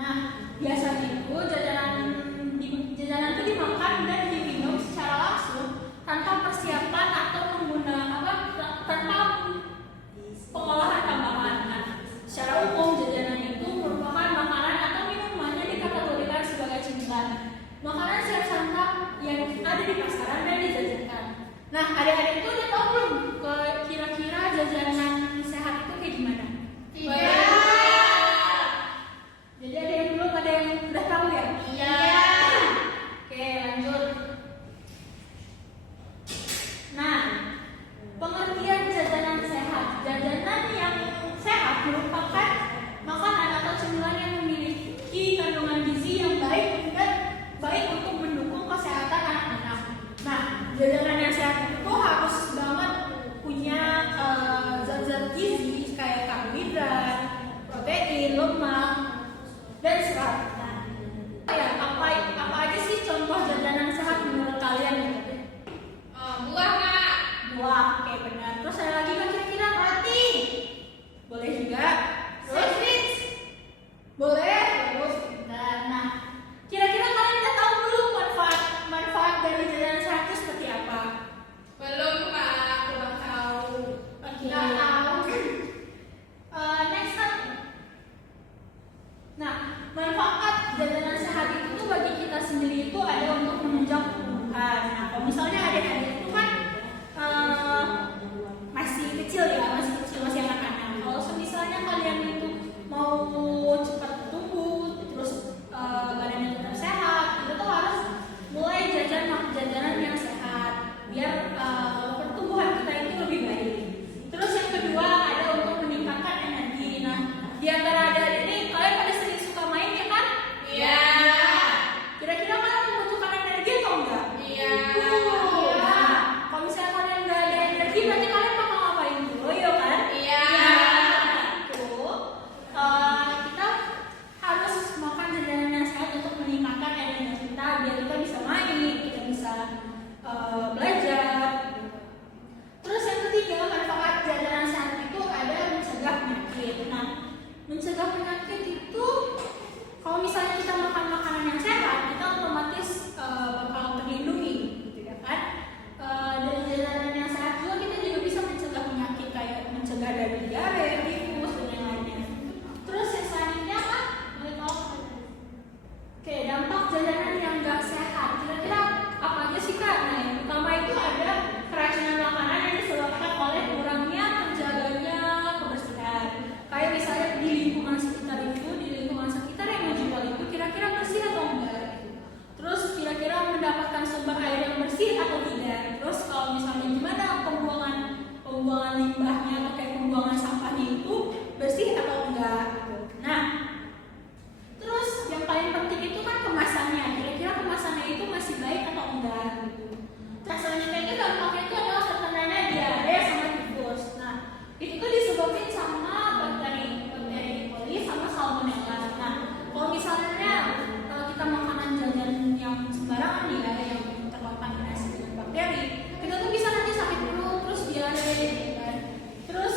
Nah, biasanya itu jajanan itu dimakan dan diminum secara langsung tanpa persiapan atau tanpa pengolahan tambahan. Nah, secara umum jajanan itu merupakan makanan atau minuman yang dikategorikan sebagai cemilan, makanan siap santap yang ada di pasaran dan dijajakan. Nah, adik-adik itu udah tahu belum kira-kira jajanan sehat itu kayak gimana? Tidak. Jadi ada yang belum, ada yang udah tahu ya? Iya. Oke, lanjut. Nah, pengertian jajanan sehat. Jajanan yang sehat merupakan makanan atau cemilan yang memiliki kandungan gizi yang baik dan baik untuk mendukung kesehatan anak-anak. Nah, jajanan yang sehat itu harus banget punya zat-zat gizi kayak karbohidrat, protein, lemak, dan serat. Apa aja sih contoh jajanan sehat menurut kalian? Buah, Kak. Buah, oke benar. Terus ada lagi kan kira-kira? Roti. Boleh juga. Sandwich. Boleh. Terus bentar. Nah, kira-kira kalian udah tahu belum manfaat dari jajanan sehat itu seperti apa? Belum, Kak. Belum tahu. Oke. Nggak tahu. Next kan. Nah, manfaat jajanan sehat itu bagi kita sendiri itu ada untuk menunjang tumbuhan. Nah, kalau misalnya adik-adik itu kan masih kecil ya, masih anak-anak. Kalau misalnya kalian itu mau cepat tumbuh, terus badannya tetap sehat, itu tuh harus mulai jajanan yang sehat biar pertumbuhan kita itu lebih baik. Terus yang kedua ada untuk meningkatkan energi. Nah, di antara adik-adik ini kalian pada sering suka main ya kan? Iya. Kira-kira kalian membutuhkan energi atau enggak? Iya. Nah, kalau misalnya kalian nggak ada energi, berarti kalian bakal ngapain dulu, ya kan? Iya. Kita harus makan jajanan yang sehat untuk meningkatkan energi kita biar kita bisa main, kita bisa belajar. Terus yang ketiga, manfaat jajanan sehat itu ada mencegah penyakit. Nah, mencegah penyakit itu kalau misalnya kita makan makanan yang sehat, kita otomatis bakal terlindungi, gitu ya kan? Dari jajanan yang sehat juga kita juga bisa mencegah penyakit kayak mencegah dari diare, tifus, dan yang lainnya. Terus yang selanjutnya apa? Boleh tahu? Oke, dampak jajanan yang nggak sehat. Kira-kira apa aja sih Kak? Nah, yang pertama itu ada keracunan makanan yang disebabkan oleh kurangnya terjaganya kebersihan. Kayak misalnya di lingkungan sekitar yang menjual itu kira-kira bersih atau enggak? Terus kira-kira mendapatkan sumber air yang bersih atau tidak? Terus kalau misalnya gimana pembuangan limbahnya atau kayak pembuangan sampahnya itu bersih atau enggak? Nah, terus yang paling penting itu kan kemasannya. Kira-kira kemasannya itu masih baik atau enggak? Nah, selanjutnya itu dampaknya itu adalah terkenanya diare sama tifus. Nah, itu tuh disebabkan sama bakteri E. coli sama salmonella. Nah, kalau misalnya kita makanan jajan yang sembarangan ya, yang terkontaminasi dengan bakteri, kita tuh bisa nanti sakit perut, terus diare, gitu kan. Terus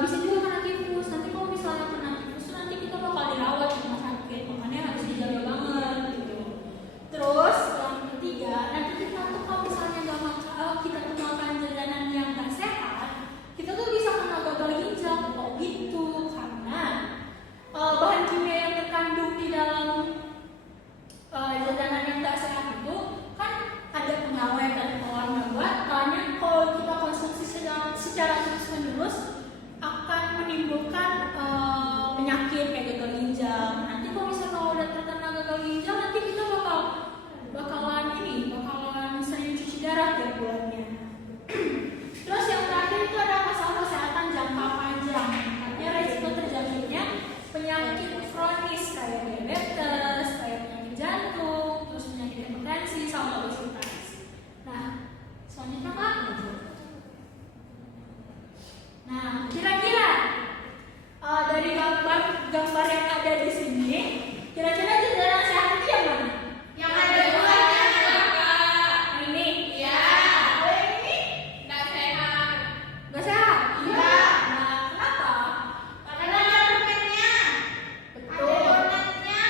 bisa juga kena tifus. Nanti kalau misalnya kena tifus, nanti kita bakal dirawat di rumah sakit. Makanya harus dijaga banget gitu. Terus yang ketiga, nanti kita tuh kalau misalnya kita tuh makan jajanan yang nggak sehat, kita tuh bisa kena gagal ginjal. Kok gitu? Karena bahan kimia yang terkandung di dalam jajanan yang nggak sehat itu kan ada pengawet dan pewarna buat. Kalau kita konsumsi secara terus-menerus akan menimbulkan penyakit kayak gagal ginjal. Nanti kalau misalnya udah terkena gagal ginjal, nanti kita bakalan sering cuci darah tiap bulannya. Terus yang terakhir itu ada masalah kesehatan jangka panjang. Artinya resiko terjadinya penyakit kronis kayak diabetes, kayak penyakit jantung, terus penyakit hipertensi sama obesitas. Nah, selanjutnya Kak. Nah, kira-kira dari gambar yang ada di sini, kira-kira jajanan sehat itu yang mana? Yang ada buahnya, Kak. Ini? Iya. Kalau yang ini? Nggak sehat. Nggak sehat? Iya. Nah, kenapa? Karena ada permennya. Betul. Ada donatnya.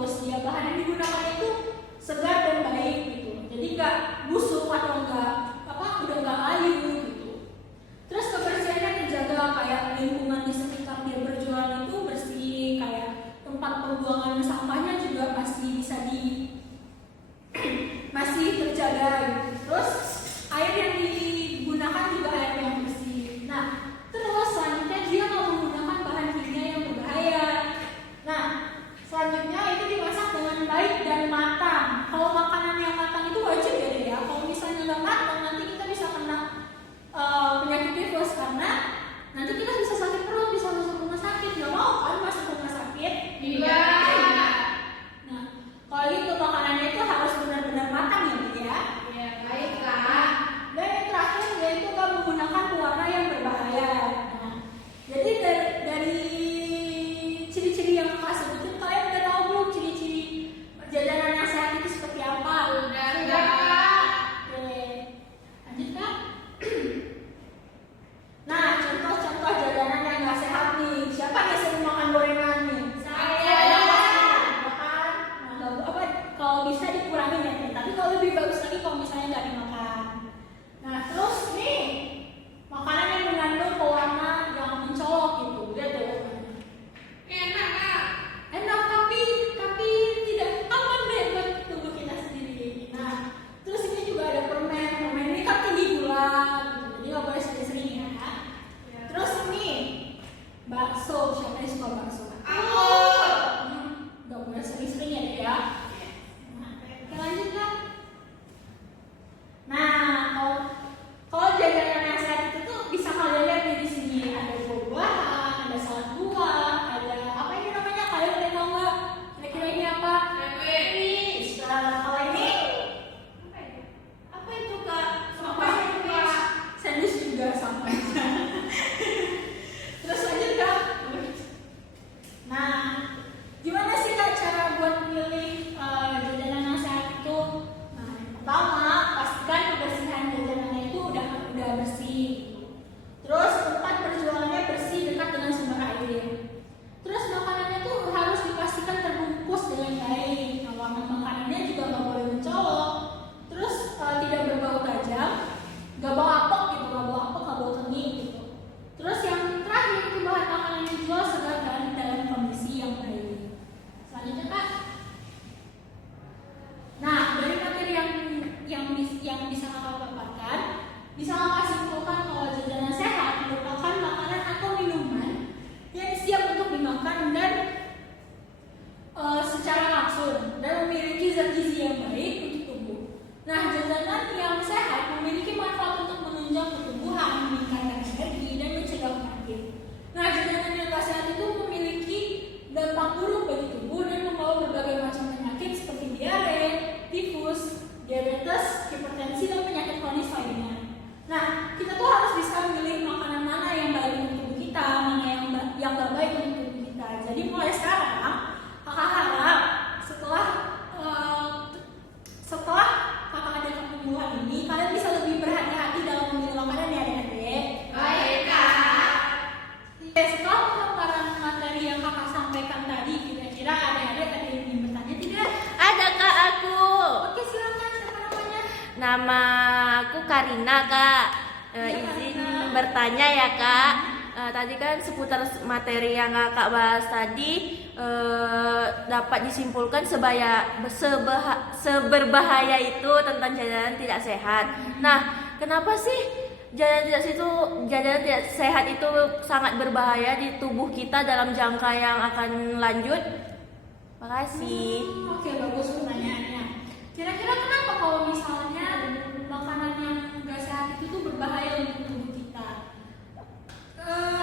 terus ya bahan yang digunakan itu segar dan baik gitu. Jadi nggak busuk atau nggak udah nggak layu gitu. Terus kebersihannya terjaga, kayak lingkungan di sekitar dia berjualan itu bersih, kayak tempat pembuangan sampahnya juga masih bisa masih terjaga gitu. Terus air yang digunakan juga air yang bersih. Nah, terus selanjutnya dia nggak menggunakan bahan kimia yang berbahaya. Nah, selanjutnya itu dimasak dengan baik dan matang. Kalau makanan yang matang itu wajib ya. Kalau misalnya nggak matang, nanti kita bisa kena penyakit tifus, karena nanti kita bisa sakit perut, bisa masuk rumah sakit. Nggak mau kan masuk rumah sakit? Iya. Nah, kalau itu makanannya itu harus benar-benar matang ya. Ya, baik Kak. Dan yang terakhir yaitu nggak menggunakan pewarna yang berbahaya. Nah, jadi dari ciri-ciri yang Kakak sebutin, kalian udah tahu belum ciri-ciri jajanan yang sehat itu seperti apa? Udah Kak. Oke, lanjut Kak. Nah, contoh-contoh jajanan yang nggak sehat nih. Siapa yang sering makan gorengan nih? Saya. Makan. Nah, kalau bisa dikurangin ya. Tapi kalau lebih bagus lagi kalau misalnya nggak dimakan. Nah, terus nih makanan yang mengandung pewarna yang mencolok gitu. Lihat tuh. Enak Kak. Enak tapi tidak aman deh buat tubuh kita sendiri. Nah, terus ini juga ada permen. Permen ini kan tinggi gula gitu. Jadi nggak boleh sering-sering ya. Terus ini bakso. Siapa yang suka bakso? Aku. Nggak boleh sering-sering ya deh ya. Nah, oke, lanjut Kak. Nah, kalau jajanan yang sehat itu tuh bisa kalian lihat nih di sini, ada buah-buahan, ada salad buah, ada apa ini namanya? Kalian tahu nggak? Kira-kira ini apa? Sandwich. Kalau ini Apa itu Kak? sampah. Sandwich juga sampah. Terus lanjut Kak. Nah, gimana sih Kak cara buat milih jajanan yang sehat itu? Nah, yang pertama pastikan kebersihan jajanannya itu udah bersih. Terus tempat berjualannya bersih, dekat dengan sumber air. Terus makanannya tuh harus dipastikan terbungkus dengan baik. Nah, warna makanannya juga nggak boleh mencolok. Terus tidak berbau tajam, nggak bau apek gitu, nggak bau kening gitu. Terus yang terakhir itu bahan makanan yang dijual segar dan dalam kondisi yang baik. Selanjutnya Kak. Nah, dari materi yang bisa Kakak paparkan, bisa Kakak simpulkan kalau jajanan sehat merupakan makanan atau minuman yang siap untuk dimakan dan secara langsung dan memiliki zat gizi yang baik untuk tubuh. Nah, jajanan yang sehat memiliki manfaat untuk menunjang pertumbuhan, meningkatkan energi, dan mencegah penyakit. Nah, jajanan yang tak sehat itu memiliki dampak buruk bagi tubuh dan membawa berbagai macam penyakit seperti diare, tifus, diabetes, hipertensi, dan penyakit kronis lainnya. Nah, kita tuh harus bisa memilih makanan mana yang baik untuk tubuh kita, mana yang gak baik untuk tubuh kita. Jadi mulai sekarang, Kakak harap setelah Kakak ada pertumbuhan ini, kalian bisa lebih berhati-hati dalam memilih makanan ya adik-adik. Baik Kak. Setelah pemaparan materi yang Kakak sampaikan tadi, kira-kira adik-adik ada yang ingin bertanya tidak? Ada Kak aku. Oke, silakan. Siapa namanya? Nama aku Karina Kak. Izin bertanya ya Kak. Tadi kan seputar materi yang Kakak bahas tadi dapat disimpulkan seberbahaya itu tentang jajanan tidak sehat. Nah, kenapa sih jajanan tidak sehat itu sangat berbahaya di tubuh kita dalam jangka yang akan lanjut? Makasih. Oke, bagus pertanyaannya. Kira-kira kenapa kalau misalnya makanan yang nggak sehat itu tuh berbahaya untuk tubuh kita?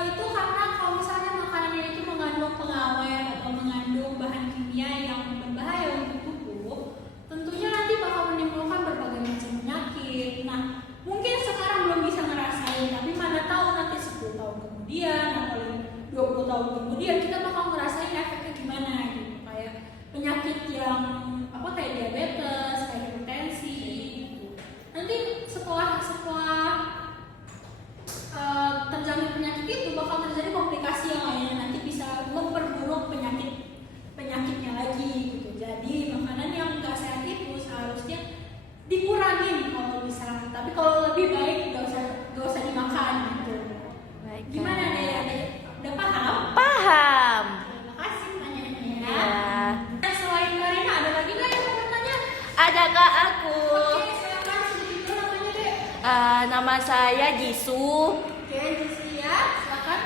Itu karena kalau misalnya makanannya itu mengandung pengawet atau mengandung bahan kimia yang berbahaya untuk tubuh, tentunya nanti bakal menimbulkan berbagai macam penyakit. Nah, mungkin sekarang belum bisa ngerasain, tapi mana tahu nanti 10 tahun kemudian atau 20 tahun kemudian kita bakal ngerasain efeknya gimana gitu. Kayak penyakit yang kayak diabetes, kayak hipertensi gitu. Nanti setelah terjangkit penyakit itu bakal terjadi komplikasi yang lainnya, nanti bisa memperburuk penyakit nama saya Jisoo. Oke, Jisoo ya, silakan.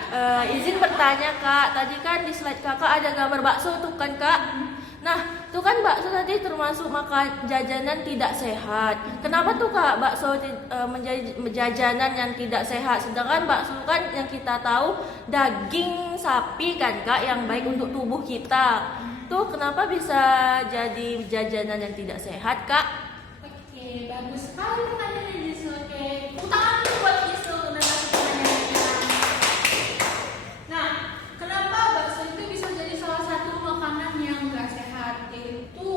Izin bertanya Kak, tadi kan di slide Kakak ada gambar bakso tuh kan Kak? Nah, tuh kan bakso tadi termasuk makan jajanan tidak sehat. Kenapa tuh Kak bakso menjadi jajanan yang tidak sehat? Sedangkan bakso kan yang kita tahu daging sapi kan Kak yang baik untuk tubuh kita. Tuh kenapa bisa jadi jajanan yang tidak sehat Kak? Oke, bagus sekali pertanyaannya Jisoo. Oke, tepuk tangan dulu buat Jisoo udah kasih pertanyaannya. Nah, kenapa bakso itu bisa jadi salah satu makanan yang nggak sehat? Yaitu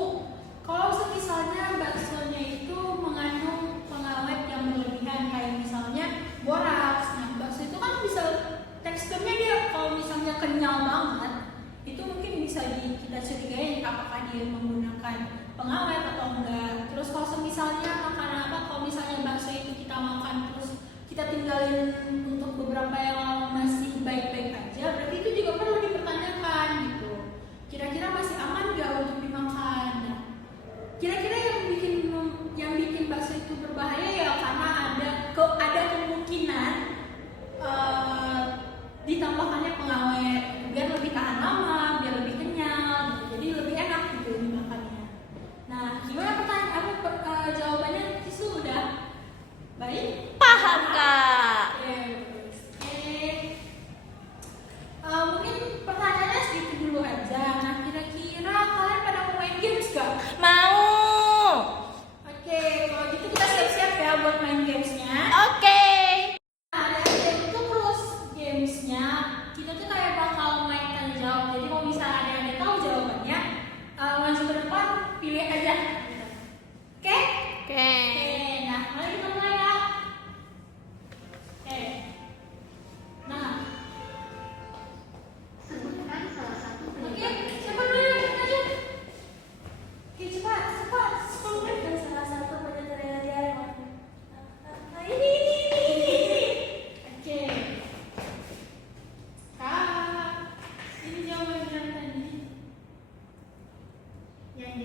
kalau misalnya baksonya itu mengandung pengawet yang berlebihan, kayak misalnya boraks. Nah, bakso itu kan bisa teksturnya dia kalau misalnya kenyal banget, itu mungkin bisa kita curigai apakah dia menggunakan pengawet atau enggak. Terus kalau misalnya makanan apa, kalau misalnya bakso itu kita makan terus kita tinggalin untuk beberapa yang lama masih baik-baik aja, berarti itu juga perlu dipertanyakan gitu. Kira-kira masih aman nggak untuk dimakan? Nah, kira-kira yang bikin bakso itu berbahaya ya karena ada kemungkinan ditambahkannya pengawet biar lebih tahan lama, biar lebih kenyal, gitu. Jadi lebih enak gitu dimakannya. Nah, gimana jawabannya Jisoo udah baik? Paham Kak. Oke, bagus. Mungkin pertanyaannya segitu dulu aja. Nah, kira-kira kalian pada mau main games gak? Mau. Oke, kalau gitu kita siap-siap ya buat main gamesnya. Oke. Nah, dari itu terus gamesnya kita tuh kayak bakal main tanya jawab. Jadi kalau misalnya ada yang tahu jawabannya, maju ke depan, pilih aja. Oke? Oke. Oke, nah mari kita mulai ya. Oke. Nah, Sebutkan salah satu oke, siapa dulu yang ikut aja? Oke, cepat. 10 menit. Dan salah satu penyelesaian dia Ini. Oke. Kak, ini jawaban yang tadi. Yang D.